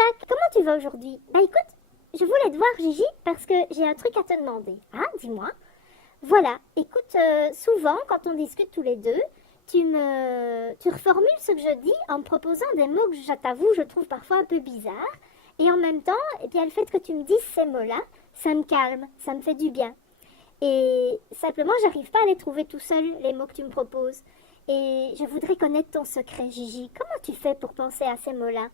Jack, comment tu vas aujourd'hui? Bah écoute, je voulais te voir Gigi parce que j'ai un truc à te demander. Ah, dis-moi. Voilà, écoute, souvent quand on discute tous les deux, tu reformules ce que je dis en me proposant des mots que je t'avoue, je trouve parfois un peu bizarres. Et en même temps, eh bien, le fait que tu me dises ces mots-là, ça me calme, ça me fait du bien. Et simplement, j'arrive pas à les trouver tout seul, les mots que tu me proposes. Et je voudrais connaître ton secret, Gigi. Comment tu fais pour penser à ces mots-là?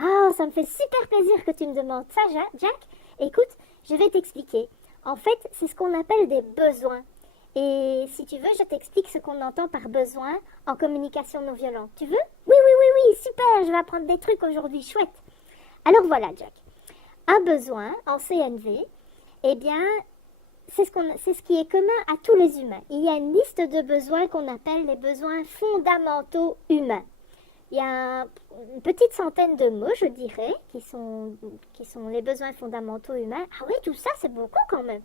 Ah, ça me fait super plaisir que tu me demandes ça, Jack. Écoute, je vais t'expliquer. En fait, c'est ce qu'on appelle des besoins. Et si tu veux, je t'explique ce qu'on entend par besoin en communication non violente. Tu veux? Oui, oui, oui, oui, super, je vais apprendre des trucs aujourd'hui, chouette. Alors voilà, Jack. Un besoin en CNV, eh bien, c'est ce qui est commun à tous les humains. Il y a une liste de besoins qu'on appelle les besoins fondamentaux humains. Il y a une petite centaine de mots, je dirais, qui sont les besoins fondamentaux humains. Ah oui, tout ça, c'est beaucoup quand même.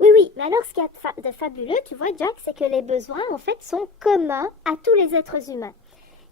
Oui, oui, mais alors ce qu'il y a de fabuleux, tu vois, Jack, c'est que les besoins, en fait, sont communs à tous les êtres humains.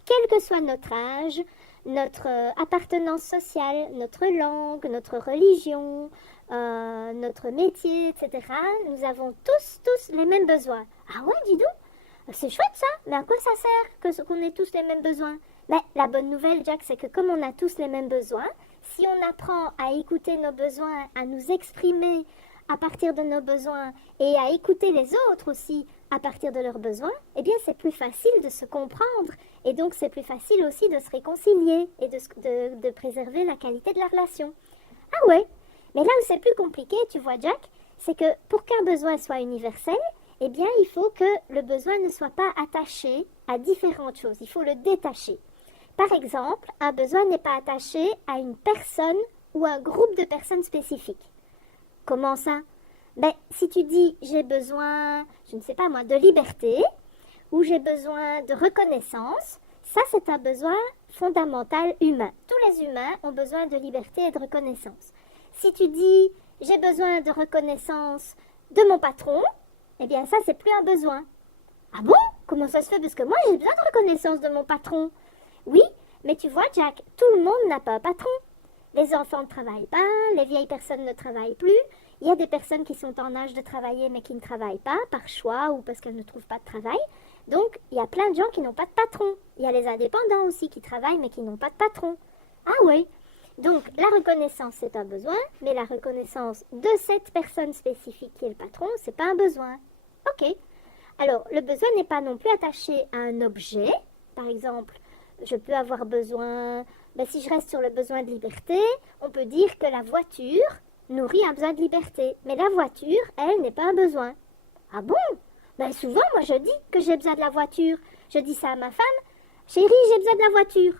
Quel que soit notre âge, notre appartenance sociale, notre langue, notre religion, notre métier, etc., nous avons tous les mêmes besoins. Ah ouais, dis donc, c'est chouette ça, mais à quoi ça sert qu'on ait tous les mêmes besoins? Ben, la bonne nouvelle, Jack, c'est que comme on a tous les mêmes besoins, si on apprend à écouter nos besoins, à nous exprimer à partir de nos besoins et à écouter les autres aussi à partir de leurs besoins, eh bien c'est plus facile de se comprendre et donc c'est plus facile aussi de se réconcilier et de préserver la qualité de la relation. Ah ouais, mais là où c'est plus compliqué, tu vois Jack, c'est que pour qu'un besoin soit universel, eh bien il faut que le besoin ne soit pas attaché à différentes choses, il faut le détacher. Par exemple, un besoin n'est pas attaché à une personne ou un groupe de personnes spécifiques. Comment ça? Ben, si tu dis j'ai besoin, je ne sais pas moi, de liberté ou j'ai besoin de reconnaissance, ça c'est un besoin fondamental humain. Tous les humains ont besoin de liberté et de reconnaissance. Si tu dis j'ai besoin de reconnaissance de mon patron, eh bien ça c'est plus un besoin. Ah bon? Comment ça se fait? Parce que moi j'ai besoin de reconnaissance de mon patron. Oui, mais tu vois Jack, tout le monde n'a pas un patron. Les enfants ne travaillent pas, les vieilles personnes ne travaillent plus. Il y a des personnes qui sont en âge de travailler mais qui ne travaillent pas par choix ou parce qu'elles ne trouvent pas de travail. Donc, il y a plein de gens qui n'ont pas de patron. Il y a les indépendants aussi qui travaillent mais qui n'ont pas de patron. Ah oui. Donc, la reconnaissance, c'est un besoin, mais la reconnaissance de cette personne spécifique qui est le patron, c'est pas un besoin. Ok. Alors, le besoin n'est pas non plus attaché à un objet. Par exemple, je peux avoir besoin... Ben, si je reste sur le besoin de liberté, on peut dire que la voiture nourrit un besoin de liberté. Mais la voiture, elle, n'est pas un besoin. Ah bon? Ben, souvent, moi, je dis que j'ai besoin de la voiture. Je dis ça à ma femme. Chérie, j'ai besoin de la voiture.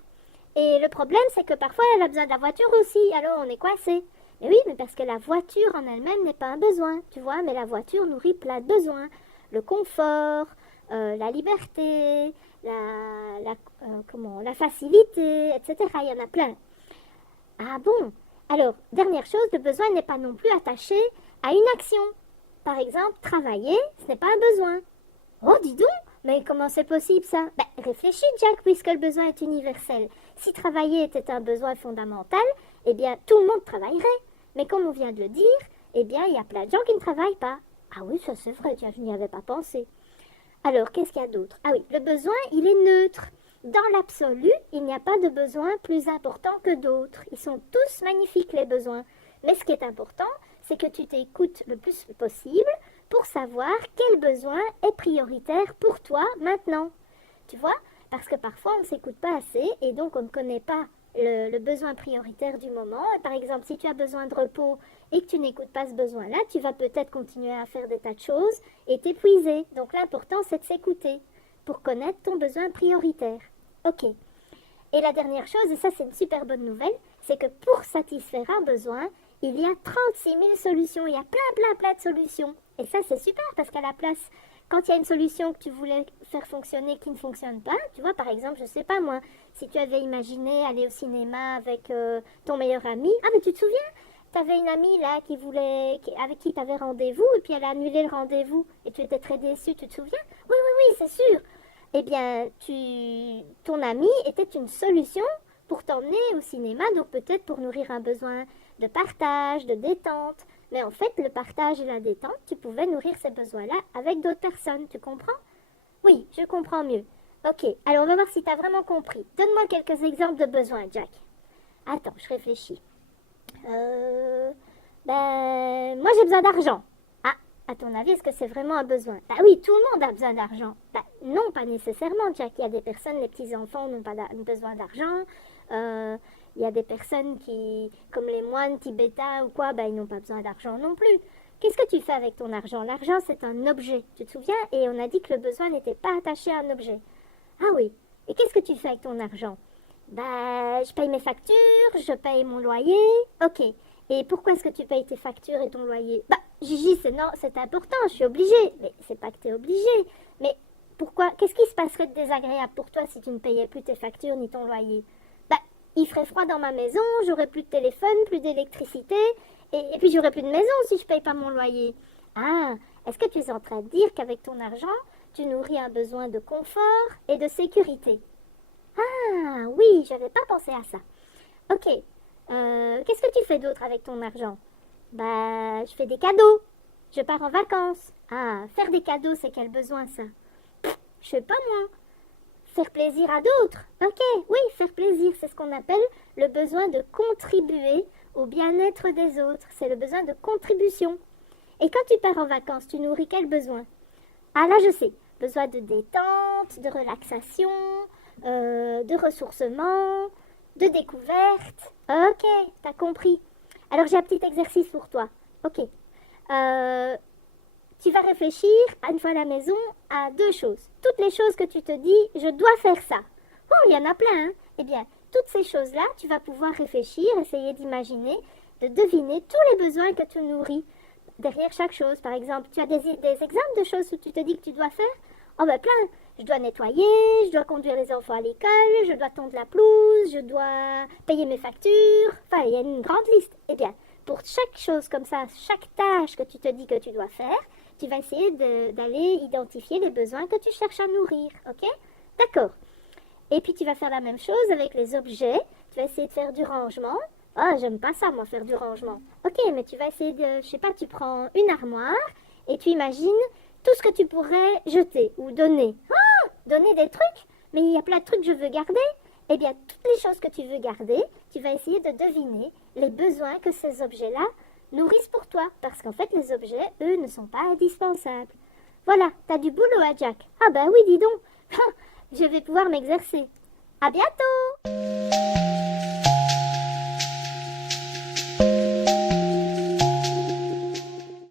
Et le problème, c'est que parfois, elle a besoin de la voiture aussi. Alors, on est coincé. Mais oui, mais parce que la voiture en elle-même n'est pas un besoin, tu vois. Mais la voiture nourrit plein de besoins. Le confort, la liberté, la facilité, etc. Il y en a plein. Ah bon? Alors, dernière chose, le besoin n'est pas non plus attaché à une action. Par exemple, travailler, ce n'est pas un besoin. Oh, dis donc, mais comment c'est possible ça? Ben, réfléchis, Jack, puisque le besoin est universel. Si travailler était un besoin fondamental, eh bien, tout le monde travaillerait. Mais comme on vient de le dire, eh bien, il y a plein de gens qui ne travaillent pas. Ah oui, ça c'est vrai, tiens, je n'y avais pas pensé. Alors, qu'est-ce qu'il y a d'autre? Ah oui, le besoin, il est neutre. Dans l'absolu, il n'y a pas de besoin plus important que d'autres. Ils sont tous magnifiques, les besoins. Mais ce qui est important, c'est que tu t'écoutes le plus possible pour savoir quel besoin est prioritaire pour toi maintenant. Tu vois? Parce que parfois, on ne s'écoute pas assez et donc on ne connaît pas le besoin prioritaire du moment. Et par exemple, si tu as besoin de repos et que tu n'écoutes pas ce besoin-là, tu vas peut-être continuer à faire des tas de choses et t'épuiser. Donc l'important, c'est de s'écouter pour connaître ton besoin prioritaire. Ok. Et la dernière chose, et ça c'est une super bonne nouvelle, c'est que pour satisfaire un besoin, il y a 36 000 solutions. Il y a plein de solutions. Et ça c'est super parce qu'à la place, quand il y a une solution que tu voulais faire fonctionner qui ne fonctionne pas, tu vois, par exemple, je sais pas moi, si tu avais imaginé aller au cinéma avec ton meilleur ami, ah mais tu te souviens, tu avais une amie là avec qui tu avais rendez-vous et puis elle a annulé le rendez-vous et tu étais très déçu, tu te souviens? Oui, c'est sûr. Eh bien, ton ami était une solution pour t'emmener au cinéma, donc peut-être pour nourrir un besoin de partage, de détente. Mais en fait, le partage et la détente, tu pouvais nourrir ces besoins-là avec d'autres personnes, tu comprends? Oui, je comprends mieux. Ok, alors on va voir si tu as vraiment compris. Donne-moi quelques exemples de besoins, Jack. Attends, je réfléchis. Moi j'ai besoin d'argent. Ah, à ton avis, est-ce que c'est vraiment un besoin? Bah oui, tout le monde a besoin d'argent. Bah non, pas nécessairement, Jack. Il y a des personnes, les petits-enfants n'ont pas besoin d'argent. Il y a des personnes qui, comme les moines tibétains ou quoi, bah ils n'ont pas besoin d'argent non plus. Qu'est-ce que tu fais avec ton argent? L'argent, c'est un objet, tu te souviens? Et on a dit que le besoin n'était pas attaché à un objet. Ah oui. Et qu'est-ce que tu fais avec ton argent? Bah, je paye mes factures, je paye mon loyer. Ok. Et pourquoi est-ce que tu payes tes factures et ton loyer? Bah, Gigi, c'est important, je suis obligée. Mais c'est pas que tu es obligée. Mais pourquoi? Qu'est-ce qui se passerait de désagréable pour toi si tu ne payais plus tes factures ni ton loyer? Bah, il ferait froid dans ma maison, j'aurais plus de téléphone, plus d'électricité, et puis j'aurais plus de maison si je paye pas mon loyer. Ah, est-ce que tu es en train de dire qu'avec ton argent, tu nourris un besoin de confort et de sécurité? Ah oui, j'avais pas pensé à ça. Ok. Qu'est-ce que tu fais d'autre avec ton argent? Bah, je fais des cadeaux. Je pars en vacances. Ah, faire des cadeaux, c'est quel besoin ça? Je sais pas moi. Faire plaisir à d'autres. Ok, oui, faire plaisir, c'est ce qu'on appelle le besoin de contribuer au bien-être des autres. C'est le besoin de contribution. Et quand tu pars en vacances, tu nourris quel besoin? Ah là, je sais. Besoin de détente, de relaxation, de ressourcement, de découverte. Ok, t'as compris. Alors j'ai un petit exercice pour toi. Ok. Tu vas réfléchir, une fois à la maison, à deux choses. Toutes les choses que tu te dis, je dois faire ça. Oh, il y en a plein, hein? Eh bien, toutes ces choses-là, tu vas pouvoir réfléchir, essayer d'imaginer, de deviner tous les besoins que tu nourris derrière chaque chose. Par exemple, tu as des exemples de choses où tu te dis que tu dois faire? Oh ben plein. Je dois nettoyer, je dois conduire les enfants à l'école, je dois tondre la pelouse, je dois payer mes factures. Enfin, il y a une grande liste. Eh bien, pour chaque chose comme ça, chaque tâche que tu te dis que tu dois faire, tu vas essayer d'aller identifier les besoins que tu cherches à nourrir. Ok? D'accord. Et puis tu vas faire la même chose avec les objets. Tu vas essayer de faire du rangement. Oh, j'aime pas ça, moi, faire du rangement. Ok, mais tu vas essayer de, je sais pas, tu prends une armoire et tu imagines tout ce que tu pourrais jeter ou donner. Ah, donner des trucs? Mais il y a plein de trucs que je veux garder. Eh bien, toutes les choses que tu veux garder, tu vas essayer de deviner les besoins que ces objets-là nourrissent pour toi. Parce qu'en fait, les objets, eux, ne sont pas indispensables. Voilà, t'as du boulot, à Jack. Ah ben oui, dis donc. Je vais pouvoir m'exercer. À bientôt!